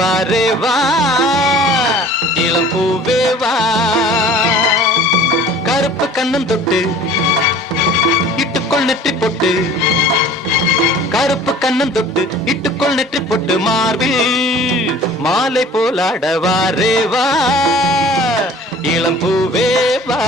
வாரே வா இளம் பூவே வா கருப்பு கண்ணம் தொட்டு இட்டுக்கொள் நெற்றி பொட்டு கருப்பு கண்ணம் தொட்டு இட்டுக்கொள் நெற்றி பொட்டு மார்பில் மாலை போலாட வாரே வா இளம் பூவே வா